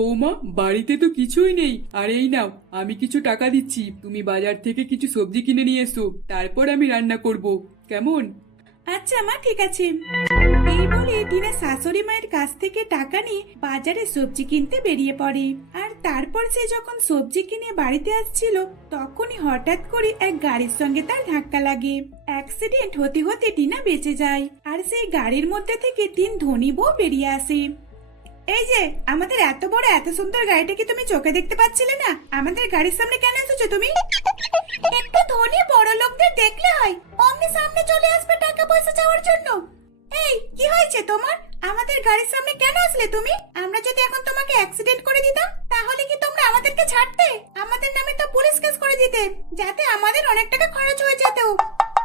বৌমা, বাড়িতে তো কিছুই নেই। আর এই নাও, আমি কিছু টাকা দিচ্ছি, তুমি বাজার থেকে কিছু সবজি কিনে নিয়ে এসো, তারপর আমি রান্না করব। কেমন? আচ্ছা মা, ঠিক আছে। এই বলে টিনা শাশুড়ি মায়ের কাছ থেকে টাকা নিয়ে বাজারে সবজি কিনতে বেরিয়ে পড়ে। আর তারপর সে যখন সবজি কিনে বাড়িতে আসছিল, তখনই হঠাৎ করে এক গাড়ির সঙ্গে তার ধাক্কা লাগে। অ্যাক্সিডেন্ট হতে হতে টিনা বেঁচে যায়। আর সেই গাড়ির মধ্যে থেকে তিন ধনী বউ বেরিয়ে আসে। এই যে, আমাদের এত বড় এত সুন্দর গাড়িটা কি তুমি চোখে দেখতে পাচ্ছিলে না? আমাদের গাড়ির সামনে কেন এসেছো তুমি? একটু ধনী বড় লোকদের দেখলে হয় অমনি সামনে চলে আসবে টাকা পয়সা চাওয়ার জন্য। এই, কি হয়েছে তোমার? আমাদের গাড়ির সামনে কেন আসলে তুমি? আমরা যদি এখন তোমাকে অ্যাক্সিডেন্ট করে দিতাম, তাহলে কি তোমরা আমাদেরকে ছাড়তে? আমাদের নামে তো পুলিশ কেস করে দিতে, যাতে আমাদের অনেক টাকা খরচ হয়ে যেত।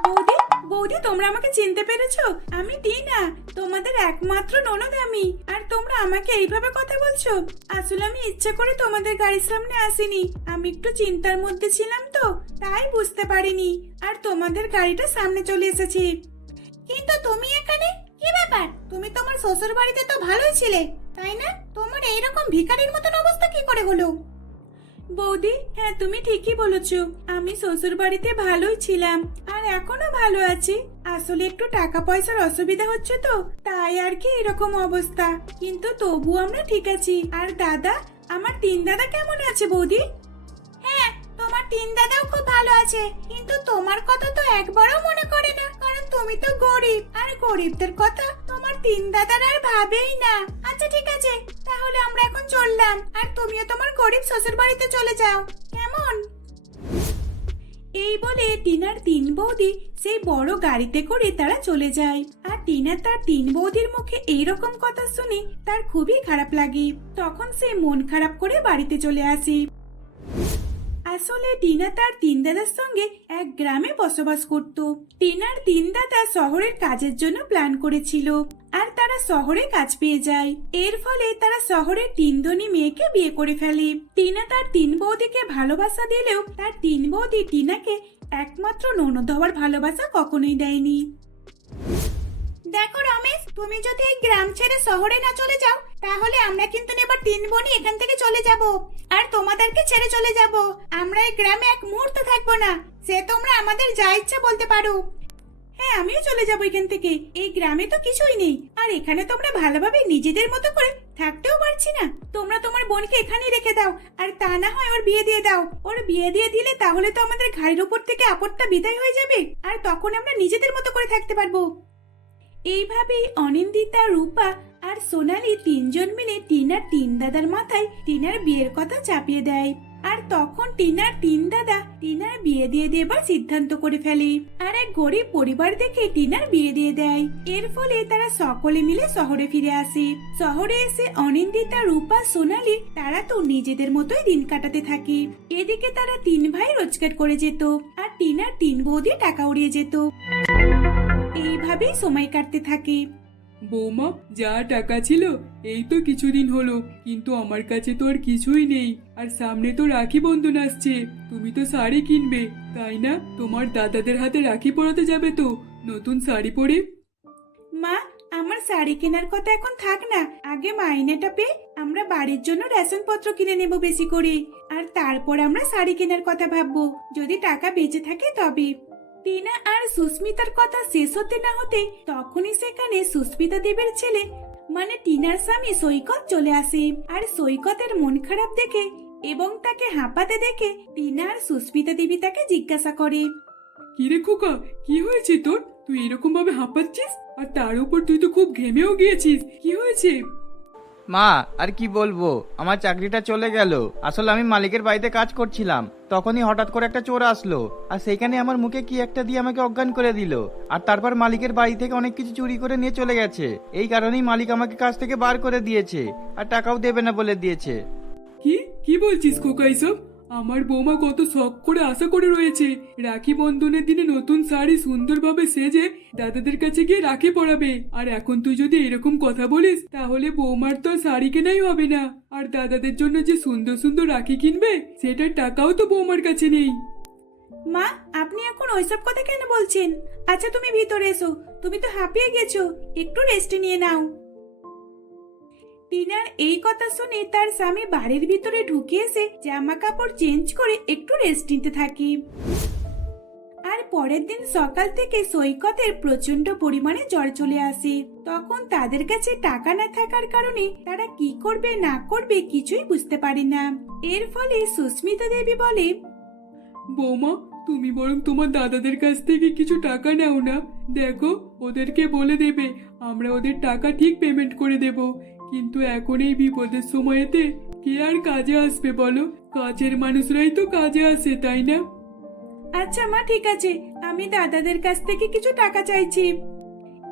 বৌদি, বৌদি, তোমরা আমাকে চিনতে পেরেছো? আমি টিনা, তোমাদের একমাত্র ননদ আমি। আর তোমরা আমাকে এইভাবে কথা বলছো? আসলে আমি ইচ্ছে করে তোমাদের গাড়ির সামনে আসিনি, আমি একটু চিন্তার মধ্যে ছিলাম তো, তাই বুঝতে পারিনি। আর তোমাদের গাড়িটা সামনে চলে এসেছি। কিন্তু তুমি এখানে কি ব্যাপার? তুমি তোমার শ্বশুর বাড়িতে তো ভালোই ছিলে, তাই না? তোমার এইরকম ভিখারির মতন অবস্থা কি করে হলো? বৌদি, হ্যাঁ তুমি ঠিকই বলেছো, আমি শ্বশুর বাড়িতে ভালোই ছিলাম আর এখনো ভালো আছি। আসলে একটু টাকা পয়সার অসুবিধা হচ্ছে তো, তাই আর কি এরকম অবস্থা। কিন্তু তবু আমরা ঠিক আছি। আর দাদা, আমার তিন দাদা কেমন আছে বৌদি? হ্যাঁ, তোমার তিন দাদাও খুব ভালো আছে, কিন্তু তোমার কথা তো একবারও মনে করে না, কারণ তুমি তো গরিব, আর গরিবদের কথা তোমার তিন দাদার আর ভাবেই না। আচ্ছা ঠিক আছে, তাহলে আমরা এখন চললাম, আর তুমিও তোমার গরিব শ্বশুর বাড়িতে চলে যাও, কেমন? এই বলে টিনার তিন বৌদি সেই বড় গাড়িতে করে তারা চলে যায়। আর টিনা তার তিন বৌদির মুখে এইরকম কথা শুনে তার খুবই খারাপ লাগে। তখন সে মন খারাপ করে বাড়িতে চলে আসে। আসলে টিনা তার তিন দাদার সঙ্গে এক গ্রামে বসবাস করত। টিনার তিন দাদা শহরের কাজের জন্য প্ল্যান করেছিল, আর তারা শহরে কাজ পেয়ে যায়। এর ফলে তারা শহরের তিন ধনী মেয়েকে বিয়ে করে ফেলে। টিনা তার তিন বৌদিকে ভালোবাসা দিলেও তার তিন বৌদি টিনাকে একমাত্র ননদ হওয়ার ভালোবাসা কখনোই দেয়নি। দেখো রমেশ, তুমি যদি এই গ্রাম ছেড়ে শহরে না চলে যাও, তাহলে আমরা কিন্তু এবার তিন বোনই এখান থেকে চলে যাব, আর তোমাদেরকে ছেড়ে চলে যাব। আমরা এই গ্রামে এক মুহূর্ত থাকবো না, সে তোমরা আমাদের যা ইচ্ছা বলতে পারো। হ্যাঁ, আমিও চলে যাবো এখান থেকে। এই গ্রামে তো কিছুই নেই, আর এখানে তোমরা ভালোভাবে নিজেদের মতো করে থাকতেও পারছি না। তোমরা তোমার বোনকে এখানেই রেখে দাও, আর তা না হয় ওর বিয়ে দিয়ে দাও। ওর বিয়ে দিয়ে দিলে তাহলে তো আমাদের ঘাড়ের উপর থেকে আপদটা বিদায় হয়ে যাবে, আর তখন আমরা নিজেদের মতো করে থাকতে পারবো। এইভাবেই অনিন্দিতা, রূপা আর সোনালি তিনজন মিলে টিনার তিন দাদার মাথায় টিনার বিয়ের কথা চাপিয়ে দেয়। আর তখন টিনার তিন দাদা টিনার বিয়ে দিয়ে দেবার সিদ্ধান্ত করে ফেলে, আর এক গরিব পরিবার দেখে টিনার বিয়ে দিয়ে দেয়। এর ফলে তারা সকলে মিলে শহরে ফিরে আসে। শহরে এসে অনিন্দিতা, রূপা, সোনালি তারা তো নিজেদের মতোই দিন কাটাতে থাকে। এদিকে তারা তিন ভাই রোজগার করে যেত, আর টিনার তিন বৌদি টাকা উড়িয়ে যেত। এইভাবেই সময় কাটতে থাকে। বৌমা, যা টাকা ছিল এই তো কিছুদিন হলো, কিন্তু আমার কাছে তো আর কিছুই নেই। আর সামনে তো রাখি বন্ধন আসছে, তুমি তো শাড়ি কিনবে তাই না? তোমার দাদাদের হাতে রাখি পরাতে যাবে তো, নতুন শাড়ি পরে। মা, আমার শাড়ি কেনার কথা এখন থাক না, আগে মাইনেটা পেয়ে আমরা বাড়ির জন্য রেশন পত্র কিনে নেব বেশি করে, আর তারপর আমরা শাড়ি কেনার কথা ভাববো, যদি টাকা বেঁচে থাকে তবে। টিনা আর সুস্মিতার কথা শেষ হতে না হতে তখনই সেখানে সুস্মিতা দেবের ছেলে মানে টিনার স্বামী সৈকত চলে আসে। আর সৈকতের মন খারাপ দেখে এবং তাকে হাঁপাতে দেখে টিনা আর সুস্মিতা দেবী তাকে জিজ্ঞাসা করে, কিরে খোকা, কি হয়েছে তোর? তুই এরকম ভাবে হাঁপাচ্ছিস, আর তার উপর তুই তো খুব ঘেমেও গিয়েছিস, কি হয়েছে? মা, আর কি বলবো, আমার চাকরিটা চলে গেল। আসলে আমি মালিকের বাড়িতে কাজ করছিলাম, তখনই হঠাৎ করে একটা চোর আসলো, আর সেইখানে আমার মুখে কি একটা দিয়ে আমাকে অজ্ঞান করে দিল। আর তারপর মালিকের বাড়ি থেকে অনেক কিছু চুরি করে নিয়ে চলে গেছে। এই কারণেই মালিক আমাকে কাজ থেকে বার করে দিয়েছে, আর টাকাও দেবে না বলে দিয়েছে। কি কি বলছিস খোকা এসব? আমার বৌমা কত শখ করে আশা করে রয়েছে রাখি বন্ধনের দিনে নতুন শাড়ি সুন্দরভাবে সেজে দাদাদের কাছে গিয়ে রাখি পরাবে, আর এখন তুই যদি এরকম কথা বলিস তাহলে বৌমার তো আর শাড়ি কেনাই হবে না, আর দাদাদের জন্য যে সুন্দর সুন্দর রাখি কিনবে সেটার টাকাও তো বৌমার কাছে নেই। মা, আপনি এখন ওইসব কথা কেন বলছেন? আচ্ছা তুমি ভিতরে এসো, তুমি তো হাঁপিয়ে গেছো, একটু রেস্ট নিয়ে নাও। টিনার এই কথা শুনে তার স্বামী বাড়ির ভিতরে ঢুকে এসে জামা কাপড় চেঞ্জ করে একটু রেস্ট নিতে থাকে। আর পরের দিন সকাল থেকে সৈকতের প্রচন্ড পরিমাণে জ্বর চলে আসে। তখন তাদের কাছে টাকা না থাকার কারণে তারা কি করবে না করবে কিছুই বুঝতে পারে না। এর ফলে সুস্মিতা দেবী বলে, বৌমা, তুমি বরং তোমার দাদাদের কাছ থেকে কিছু টাকা নাও না। দেখো, ওদেরকে বলে দেবে আমরা ওদের টাকা ঠিক পেমেন্ট করে দেব। কিন্তু এখন এই বিপদের সময়েতে কে আর কাজে আসবে বলো? কাজের মানুষরাই তো কাজে আসে, তাই না? আচ্ছা মা, ঠিক আছে, আমি দাদাদের কাছ থেকে কিছু টাকা চাইছি।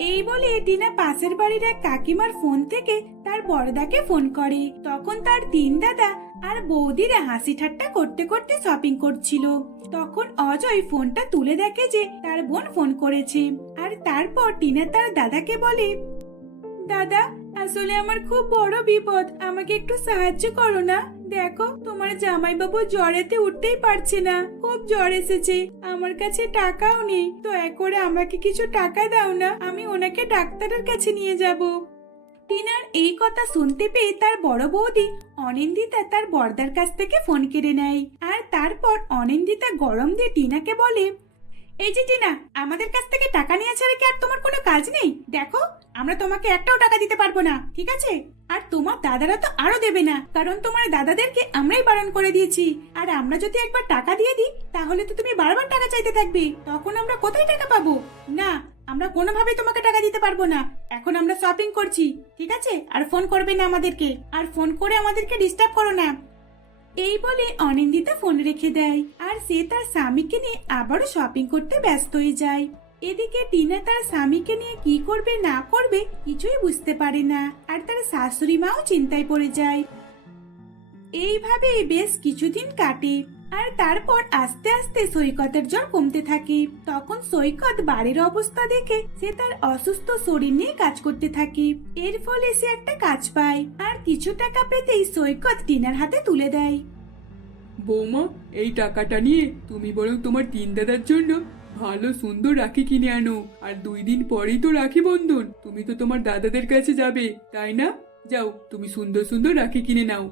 এই বলে টিনা পাশের বাড়ির এক কাকিমার ফোন থেকে তার বড়দাকে ফোন করে। তখন তার তিন দাদা আর বৌদিরা হাসি ঠাট্টা করতে করতে শপিং করছিল। তখন অজয় ফোনটা তুলে দেখে যে তার বোন ফোন করেছে। আর তারপর টিনা তার দাদাকে বলে, দাদা, আসলে আমার খুব বড় বিপদ, আমাকে একটু সাহায্য করো না। দেখো, তোমার জামাইবাবু জ্বরেতে উঠতেই পারছে না, খুব জ্বর এসেছে, আমার কাছে টাকাও নেই। দয়া করে আমাকে কিছু টাকা দাও না, আমি ওনাকে ডাক্তারের কাছে নিয়ে যাব। টিনার এই কথা শুনতে পেয়ে তার বড় বৌদি অনিন্দিতা তার বড়দার কাছ থেকে ফোন কেড়ে নেয়। আর তারপর অনিন্দিতা গরম দিয়ে টিনাকে বলে, এই যে টিনা, আমাদের কাছ থেকে টাকা নিয়ে ছাড়া কি আর তোমার কোনো কাজ নেই? দেখো, আমরা তোমাকে একটাও টাকা দিতে পারবো না, ঠিক আছে? আর তোমার দাদারা তো আরো দেবে না, কারণ তোমার দাদাদেরকে আমরাই বারণ করে দিয়েছি। আর আমরা যদি একবার টাকা দিয়ে দিই তাহলে তো তুমি বারবার টাকা চাইতে থাকবে, তখন আমরা কোথায় টাকা পাবো? না, আমরা কোনোভাবেই তোমাকে টাকা দিতে পারবো না। এখন আমরা শপিং করছি, ঠিক আছে? আর ফোন করবে না আমাদেরকে, আর ফোন করে আমাদেরকে ডিস্টার্ব করো না। এই বলে অনিন্দিতা ফোন রেখে দেয় আর সে তার স্বামীকে নিয়ে আবারও শপিং করতে ব্যস্ত হয়ে যায়। এদিকে টিনা তার স্বামীকে নিয়ে কি করবে না করবে কিছুই বুঝতে পারে না, আর তার শাশুড়ি মাও চিন্তায় পড়ে যায়। এইভাবে বেশ কিছুদিন কাটে। আর তারপর আস্তে আস্তে সৈকতের জ্বর কমতে থাকে। তখন সৈকত বাড়ির অবস্থা দেখে সে তার অসুস্থ শরীর নিয়ে কাজ করতে থাকে। এর ফলে সে একটা কাজ পায়, আর কিছু টাকা পেতেই সৈকত টিনার হাতে তুলে দেয়। বৌমা, এই টাকাটা নিয়ে তুমি বরং তোমার তিন দাদার জন্য ভালো সুন্দর রাখি কিনে আনো। আর 2 দিন পরেই তো রাখি বন্ধন, তুমি তো তোমার দাদাদের কাছে যাবে, তাই না? যাও, তুমি সুন্দর সুন্দর রাখি কিনে নাও।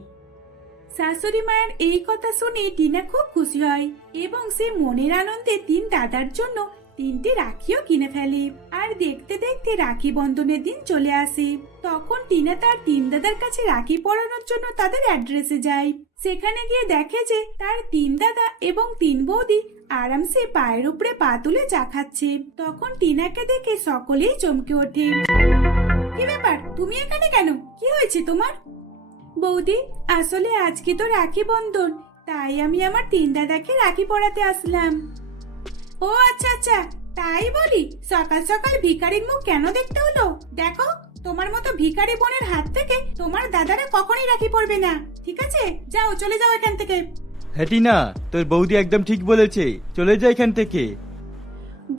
শাশুড়ি মায়ের এই কথা শুনে টিনা খুব খুশি হয় এবং সে মনের আনন্দে 3 দাদার জন্য 3টি রাখিও কিনে ফেলে। আর দেখতে দেখতে রাখি বন্ধনের দিন চলে আসে। তখন টিনা তার 3 দাদার কাছে রাখি পরানোর জন্য তাদের অ্যাড্রেসে যায়। সেখানে গিয়ে দেখে যে তার 3 দাদা এবং 3 বৌদি আরামসে পায়ের উপরে পা তুলে চা খাচ্ছে। তখন টিনাকে দেখে সকলেই চমকে ওঠে। কি ব্যাপার, তুমি এখানে কেন? কি হয়েছে তোমার? বৌদি, আসলে আজকে তো রাখি বন্ধন, তাই আমি আমার 3 দাদাকে রাখি পরাতে আসলাম। ও আচ্ছা আচ্ছা, তাই বলি, সকাল সকাল ভিখারির মুখ কেন দেখতে হলো? দেখো, তোমার মতো ভিখারি বোনের হাত থেকে তোমার দাদারা কখনোই রাখি পরবে না, ঠিক আছে? যাও, চলে যাও এখান থেকে। হ্যাঁ টিনা, তোর বৌদি একদম ঠিক বলেছে, চলে যা এখান থেকে।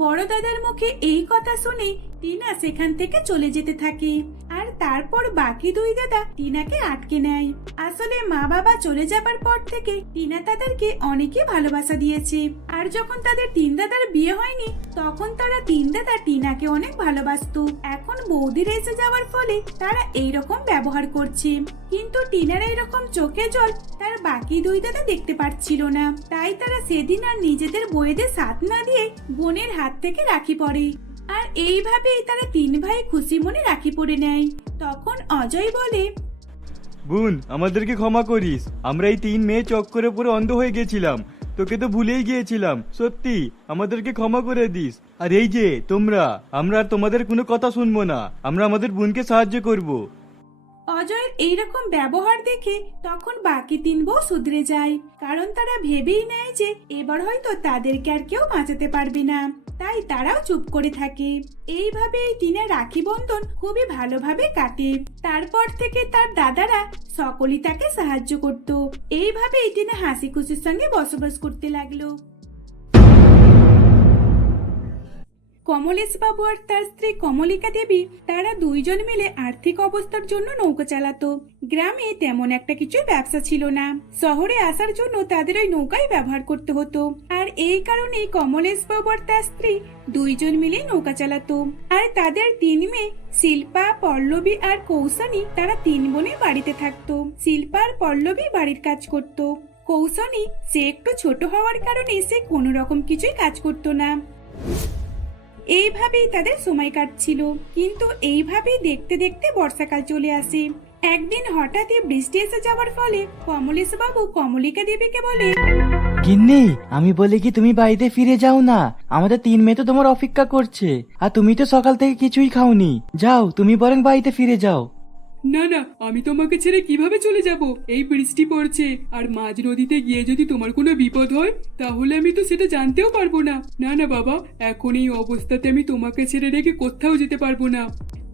বড় দাদার মুখে এই কথা শুনে টিনা সেখান থেকে চলে যেতে থাকে। আর তারপর বাকি 2 দাদা টিনাকে আটকে নেয়। আসলে মা বাবা চলে যাবার পর থেকে টিনা তাদেরকে অনেকই ভালোবাসা দিয়েছে। আর যখন তাদের 3 দাদার বিয়ে হয়নি তখন তারা 3 দাদা টিনাকে অনেক ভালোবাসতো। এখন বৌদির এসে যাওয়ার ফলে তারা এইরকম ব্যবহার করছে। কিন্তু টিনার এইরকম চোখে জল তার বাকি 2 দাদা দেখতে পাচ্ছিল না। তাই তারা সেদিন আর নিজেদের বউদের সাথ না দিয়ে বোনের হাত থেকে রাখি পরে। আর এইভাবেই তারা 3 ভাই খুশি মনে রাখি পরে নেয়। তখন অজয় বলে, বোন, আমাদেরকে ক্ষমা করিস, আমরা এই 3 মেয়ে চক্করে পুরো অন্ধ হয়ে গেছিলাম, তোকে তো ভুলেই গিয়েছিলাম, সত্যি আমাদেরকে ক্ষমা করে দিস। আর এই যে তোমরা, আমরা আর তোমাদের কোনো কথা শুনবো না, আমরা আমাদের বোনকে সাহায্য করব। অজয়ের এইরকম ব্যবহার দেখে তখন বাকি 3 বউ শুধরে যায়, কারণ তারা ভেবেই নেয় যে এবার হয়তো তাদেরকে আর কেউ বাঁচাতে পারবে না। তাই তারাও চুপ করে থাকে। এইভাবে এই টিনা রাখি বন্ধন খুবই ভালোভাবে কাটে। তারপর থেকে তার দাদারা সকলেই তাকে সাহায্য করত। এইভাবে এই টিনা হাসি খুশির সঙ্গে বসবাস করতে লাগলো। কমলেশ বাবু আর তার স্ত্রী কমলিকা দেবী তারা দুইজন মিলে আর্থিক অবস্থার জন্য নৌকা চালাতো। গ্রামে তেমন একটা কিছু ব্যবসা ছিল না, শহরে আসার জন্য তাদের ওই নৌকাই ব্যবহার করতে হতো। আর এই কারণেই কমলেশ বাবু আর তার স্ত্রী দুইজন মিলে নৌকা চালাতো। আর তাদের 3 মেয়ে শিল্পা, পল্লবী আর কৌশানী, তারা 3 বোনে বাড়িতে থাকতো। শিল্পা আর পল্লবী বাড়ির কাজ করত। কৌশানী সে একটু ছোট হওয়ার কারণে সে কোনো রকম কিছুই কাজ করতো না। এইভাবেই তাদের সময় কাটছিল। কিন্তু এইভাবেই দেখতে দেখতে বর্ষাকাল চলে আসে। একদিন হঠাৎই বৃষ্টি এসে যাওয়ার ফলে কমলেশ বাবু কমলিকা দেবীকে বলে, গিন্নি, আমি বলি কি তুমি বাড়িতে ফিরে যাও না, আমাদের 3 মেয়ে তো তোমার অপেক্ষা করছে, আর তুমি তো সকাল থেকে কিছুই খাওনি। যাও, তুমি বরং বাড়িতে ফিরে যাও। না না, আমি তোমাকে ছেড়ে কিভাবে চলে যাব? এই বৃষ্টি পড়ছে, আর মাঝ নদীতে গিয়ে যদি তোমার কোনো বিপদ হয় তাহলে আমি তো সেটা জানতেও পারবো না। না না বাবা, এখন এই অবস্থাতে আমি তোমাকে ছেড়ে রেখে কোথাও যেতে পারবো না।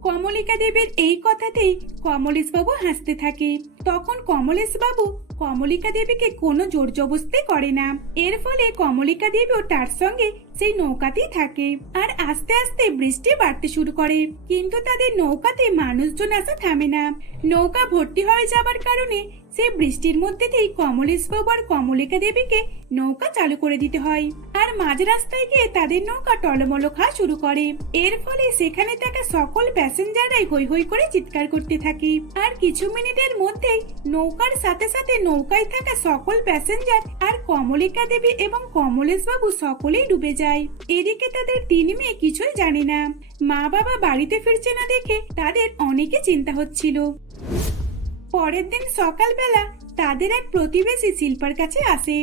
কমলিকা দেবীর এই কথাতেই কমলেশ বাবু হাসতে থাকে। তখন কমলেশ বাবু কমলিকা দেবীকে কোনো জোর জবরদস্তি করে না। এর ফলে কমলিকা দেবীও তার সঙ্গে সেই নৌকাতেই থাকে। আর আস্তে আস্তে বৃষ্টি বাড়তে শুরু করে, কিন্তু তাদের নৌকাতে মানুষজন আসা থামে না। নৌকা ভর্তি হয়ে যাবার কারণে সেই বৃষ্টির মধ্যেতেই কমলেশ বাবু আর কমলিকা দেবীকে নৌকা চালু করে দিতে হয়। আর মাঝ রাস্তায় গিয়ে তাদের নৌকা টলমল খাওয়া শুরু করে। এর ফলে সেখানে থাকা সকল প্যাসেঞ্জাররাই হৈ হৈ করে চিৎকার করতে থাকে। আর কিছু মিনিটের মধ্যেই নৌকার সাথে সাথে নৌকায় থাকা সকল প্যাসেঞ্জার আর কমলিকা দেবী এবং কমলেশ বাবু সকলেই ডুবে যায়। এদিকে তাদের 3 মেয়ে কিছুই জানে না। মা বাবা বাড়িতে ফিরছে না দেখে তাদের অনেকে চিন্তা হচ্ছিল। পরের দিন সকালবেলা তাদের এক প্রতিবেশী শিল্পার কাছে আসে।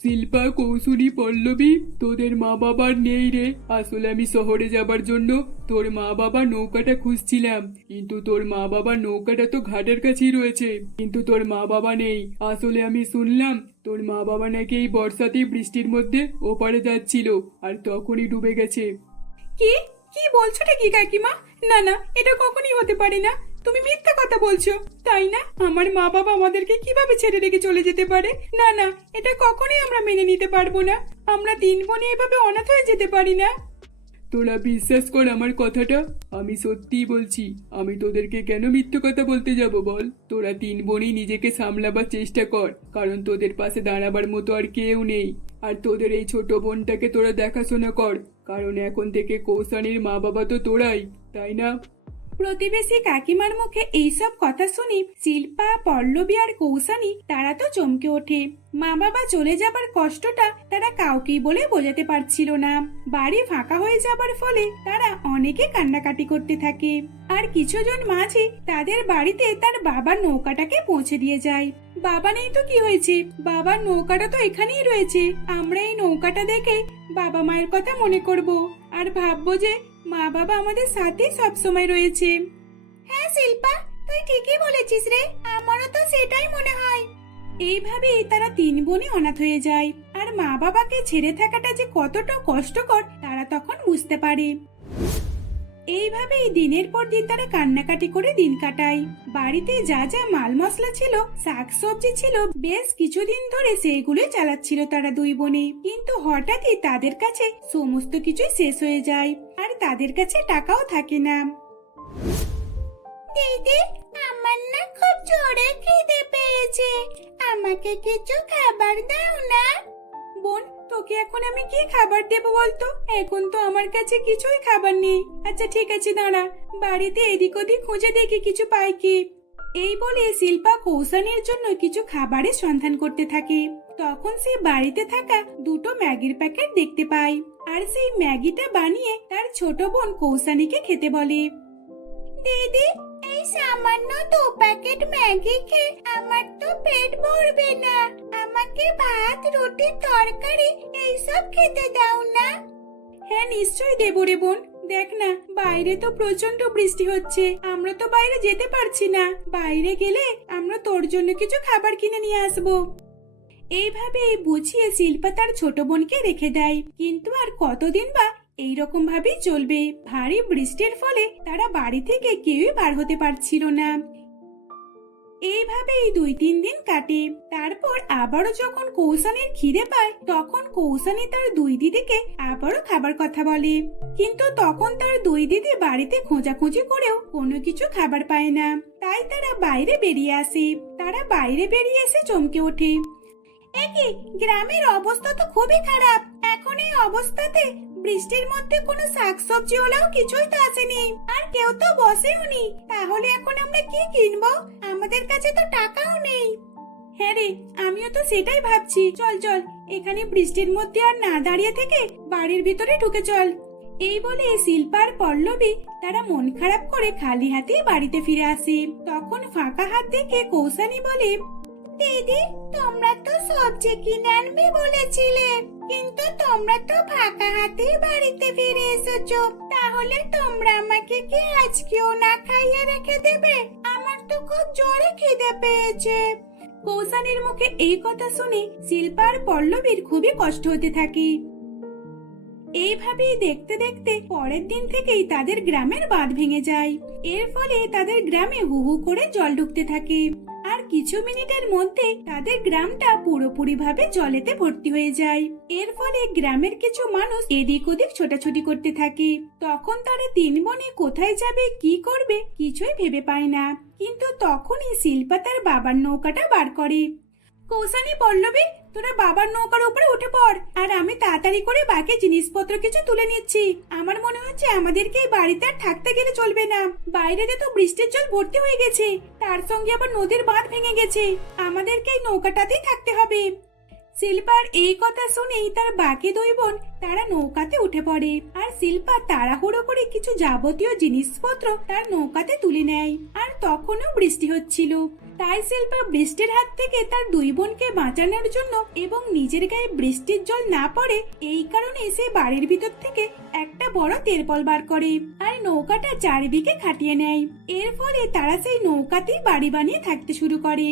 শিল্পা, কৌশলী, পল্লবী, তোদের মা বাবার নেই রে। আসলে আমি শহরে যাবার জন্য তোর মা বাবার নৌকাটা খুঁজছিলাম, কিন্তু তোর মা বাবার নৌকাটা তো ঘাটের কাছেই রয়েছে, কিন্তু তোর মা বাবা নেই। আসলে আমি শুনলাম তোর মা বাবা নাকি এই বর্ষাতেই বৃষ্টির মধ্যে ওপারে যাচ্ছিল, আর তখনই ডুবে গেছে। কি কি বলছোটা কি কাকিমা? না না, এটা কখনই হতে পারে না। তুমি মিথ্যা কথা বলছো, তাই না? আমার মা বাবা আমাদেরকে কিভাবে ছেড়ে রেখে চলে যেতে পারে? না না, এটা কখনোই আমরা মেনে নিতে পারবো না। আমরা 3 বোনে এভাবে অনাথ হয়ে যেতে পারি না। তোরা বিশ্বাস কর আমার কথাটা, আমি সত্যিই বলছি। আমি তোদেরকে কেন মিথ্যে কথা বলতে যাব বল? তোরা 3 বোনই নিজেকে সামলাবার চেষ্টা কর, কারণ তোদের পাশে দাঁড়াবার মতো আর কেউ নেই। আর তোদের এই ছোট বোনটাকে তোরা দেখাশোনা কর, কারণ এখন থেকে কৌশানীর মা বাবা তো তোরাই, তাই না? প্রতিবেশী কাকিমার মুখে এইসব কথা শুনি শিল্পা, পল্লবী আর কৌশানী তারা তো চমকে ওঠে। মা বাবা চলে যাবার কষ্টটা তারা কাউকেই বলে বোঝাতে পারছিল না। বাড়ি ফাঁকা হয়ে যাবার ফলে তারা অনেকে কান্নাকাটি করতে থাকে। আর কিছুজন মাঝি তাদের বাড়িতে তার বাবার নৌকাটাকে পৌঁছে দিয়ে যায়। বাবা নেই তো কি হয়েছে, বাবার নৌকাটা তো এখানেই রয়েছে। আমরা এই নৌকাটা দেখে বাবা মায়ের কথা মনে করব, আর ভাববো যে মা বাবা আমাদের সাথে সব সময় রয়েছে। হ্যাঁ শিল্পা, তুই ঠিকই বলেছিস রে, আমারও তো সেটাই মনে হয়। এইভাবেই তারা 3 বোনে অনাথ হয়ে যায়। আর মা বাবাকে ছেড়ে থাকাটা যে কতটা কষ্টকর তারা তখন বুঝতে পারে। এইভাবেই দিনের পর দিন তারা কান্নাকাটি করে দিন কাটায়। বাড়িতে যা যা মাল মশলা ছিল, শাকসবজি ছিল, বেশ কিছুদিন ধরে সেইগুলোই চালাচ্ছিল তারা 2 বোনে। কিন্তু হঠাৎই তাদের কাছে সমস্ত কিছুই শেষ হয়ে যায়, আর তাদের কাছে টাকাও থাকে না। দিদি, আমার না খুব জোরে খিদে পেয়েছে, আমাকে কিছু খাবার দাও না। বোন, তোকে এখন আমি কি খাবার দেবো বলতো? এখন তো আমার কাছে কিছুই খাবার নেই। আচ্ছা ঠিক আছে, দাঁড়া, বাড়িতে এদিক ওদিক খুঁজে দেখি কিছু পাই কি। এই বলে শিল্পা কৌশানীর জন্য কিছু খাবারের সন্ধান করতে থাকে। তখন সে বাড়িতে থাকা 2টো ম্যাগির প্যাকেট দেখতে পায়, আর সেই ম্যাগিটা বানিয়ে তার ছোট বোন কৌশানীকে খেতে বলে। দিদি, এই সামান্য 2 প্যাকেট ম্যাগি খেয়ে আমার তো পেট ভরবে না। আমাকে ভাত, রুটি, তরকারি এইসব খেতে দাও না। হ্যাঁ নিশ্চয়ই দেবো রে বোন। দেখ না, বাইরে তো প্রচন্ড বৃষ্টি হচ্ছে, আমরা তো বাইরে যেতে পারছি না। বাইরে গেলে আমরা তোর জন্য কিছু খাবার কিনে নিয়ে আসবো। এইভাবে বুঝিয়ে শিল্পা তার ছোট বোনকে রেখে দেয়। কিন্তু আর কতদিন বা এইরকম ভাবেই চলবে। ভারী বৃষ্টির ফলে তারা বাড়ি থেকে কেউই বার হতে পারছিল না। এইভাবেই 2-3 দিন কাটে। তারপর আবারও যখন কৌশানীর খিদে পায় তখন কৌশানী তার 2 দিদিকে আবারও খাবার কথা বলে, কিন্তু তখন তার 2 দিদি বাড়িতে খোঁজাখুঁজি করেও কোনো কিছু খাবার পায় না। তাই তারা বাইরে বেরিয়ে আসে। তারা বাইরে বেরিয়ে এসে চমকে ওঠে, একই গ্রামের অবস্থা তো খুবই খারাপ। এখন এই অবস্থাতে বৃষ্টির মধ্যে কোনো শাকসবজি ওলাও কিছুই তো আসেনি, আর কেউ তো বসেও নি। তাহলে এখন আমরা কি কিনবো? আমাদের কাছে তো টাকাও নেই। হ্যাঁ রে, আমিও তো সেটাই ভাবছি। চল চল, এখানে বৃষ্টির মধ্যে আর না দাঁড়িয়ে থেকে বাড়ির ভিতরে ঢুকে চল। এই বলে শিল্পা আর পল্লবী তারা মন খারাপ করে খালি হাতে বাড়িতে ফিরে আসে। তখন ফাঁকা হাত দেখে কৌশানী বলে, দিদি, তোমরা তো সবজি কিনে আনবে বলেছিলে, কিন্তু তোমরা তো ফাঁকা হাতে বাড়িতে ফিরে এসেছো। তাহলে তোমরা আমাকে কি আজকেও না খাইয়ে রেখে দেবে? আমার তো খুব জোরে খিদে পেয়েছে। কৌশানীর মুখে এই কথা শুনে শিল্পা আর পল্লবীর খুবই কষ্ট হতে থাকে। এইভাবেই দেখতে দেখতে পরের দিন থেকেই তাদের গ্রামের বাঁধ ভেঙে যায়। এর ফলে তাদের গ্রামে হু হু করে জল ঢুকতে থাকে। আর কিছু মিনিটের মধ্যে তাদের গ্রামটা পুরোপুরি ভাবে জলেতে ভর্তি হয়ে যায়। এর ফলে গ্রামের কিছু মানুষ এদিক ওদিক ছোটাছুটি করতে থাকে। তখন তারা 3 বোনে কোথায় যাবে, কি করবে কিছুই ভেবে পায় না। কিন্তু তখনই শিল্পা তার বাবার নৌকাটা বার করে। কৌশানী, পল্লবী, তোরা বাবার নৌকার উপরে উঠে পড়, আর আমি তাড়াতাড়ি করে বাকি জিনিসপত্র কিছু তুলে নিচ্ছি। আমার মনে হচ্ছে আমাদেরকে এই বাড়িতে আর থাকতে গেলে চলবে না। বাইরেতে তো বৃষ্টির জল ভর্তি হয়ে গেছে, তার সঙ্গে আবার নদীর বাঁধ ভেঙে গেছে। আমাদেরকে এই নৌকাটাতেই থাকতে হবে। শিল্পার এই কথা শুনেই তার বাকি 2 বোন তারা নৌকাতে উঠে পড়ে। আর শিল্পা তাড়াহুড়ো করে কিছু যাবতীয় জিনিসপত্র তার নৌকাতে তুলে নেয়। আর তখনও বৃষ্টি হচ্ছিল। তাই শিল্পা বৃষ্টির হাত থেকে তার 2 বোনকে বাঁচানোর জন্য এবং নিজের গায়ে বৃষ্টির জল না পড়ে এই কারণে সে বাড়ির ভিতর থেকে একটা বড় তেরপল বার করে আর নৌকাটা চারিদিকে খাটিয়ে নেয়। এর ফলে তারা সেই নৌকাতেই বাড়ি বানিয়ে থাকতে শুরু করে।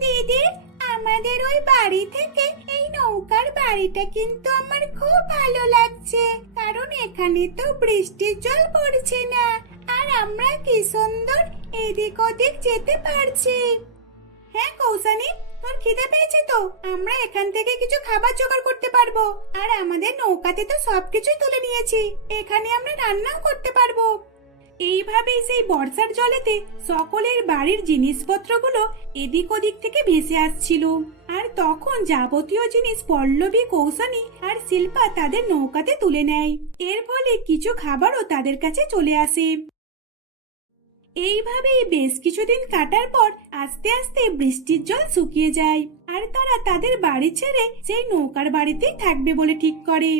দিদি, আমাদের ওই বাড়ি থেকে এই নৌকার বাড়িটা কিন্তু আমার খুব ভালো লাগছে, কারণ এখানে তো বৃষ্টির জল পড়ছে না, আর আমরা কি সুন্দর এদিক ওদিক যেতে পারছি। হ্যাঁ কৌশানী, তোর খিদে পেয়েছে তো? আমরা এখান থেকে কিছু খাবার জোগাড় করতে পারবো। আর আমাদের নৌকাতে তো সবকিছুই তুলে নিয়েছি, এখানে আমরা রান্নাও করতে পারবো। এইভাবেই সেই বর্ষার জলেতে সকলের বাড়ির জিনিসপত্রগুলো এদিক ওদিক থেকে ভেসে আসছিল। আর তখন যাবতীয় জিনিস পল্লবী, কৌশানী আর শিল্পা তাদের নৌকাতে তুলে নেয়। এর ফলে কিছু খাবারও তাদের কাছে চলে আসে। এইভাবেই বেশ কিছুদিন কাটার পর আস্তে আস্তে বৃষ্টির জল শুকিয়ে যায়। আর তারা তাদের বাড়ি ছেড়ে সেই নৌকার বাড়িতেই থাকবে বলে ঠিক করে।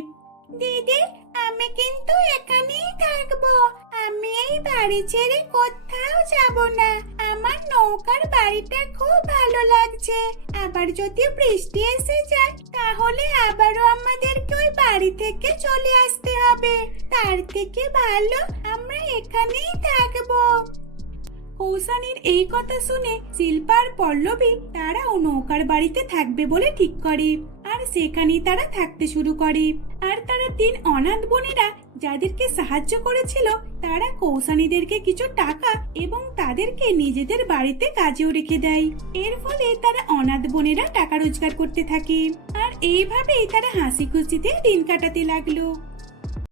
দিদি, আমি কিন্তু এখানেই থাকবো। আমি এই বাড়ি ছেড়ে কোথাও যাব না। আমার নৌকার বাড়িটা খুব ভালো লাগছে। আবার যদি বৃষ্টি এসে যায় তাহলে আবারও আমাদেরকে ওই বাড়ি থেকে চলে আসতে হবে। তার থেকে ভালো আমরা এখানেই থাকবো। কৌশানীর এই কথা শুনে শিল্পা আর পল্লবী তারাও নৌকার বাড়িতে থাকবে বলে ঠিক করে। আর সেখানেই তারা থাকতে শুরু করে। আর তারা 3 অনাথ বোনেরা যাদেরকে সাহায্য করেছিল তারা কৌশানীদেরকে কিছু টাকা এবং তাদেরকে নিজেদের বাড়িতে কাজেও রেখে দেয়। এর ফলে তারা অনাথ বোনেরা টাকা রোজগার করতে থাকে। আর এইভাবেই তারা হাসি খুশিতে দিন কাটাতে লাগলো।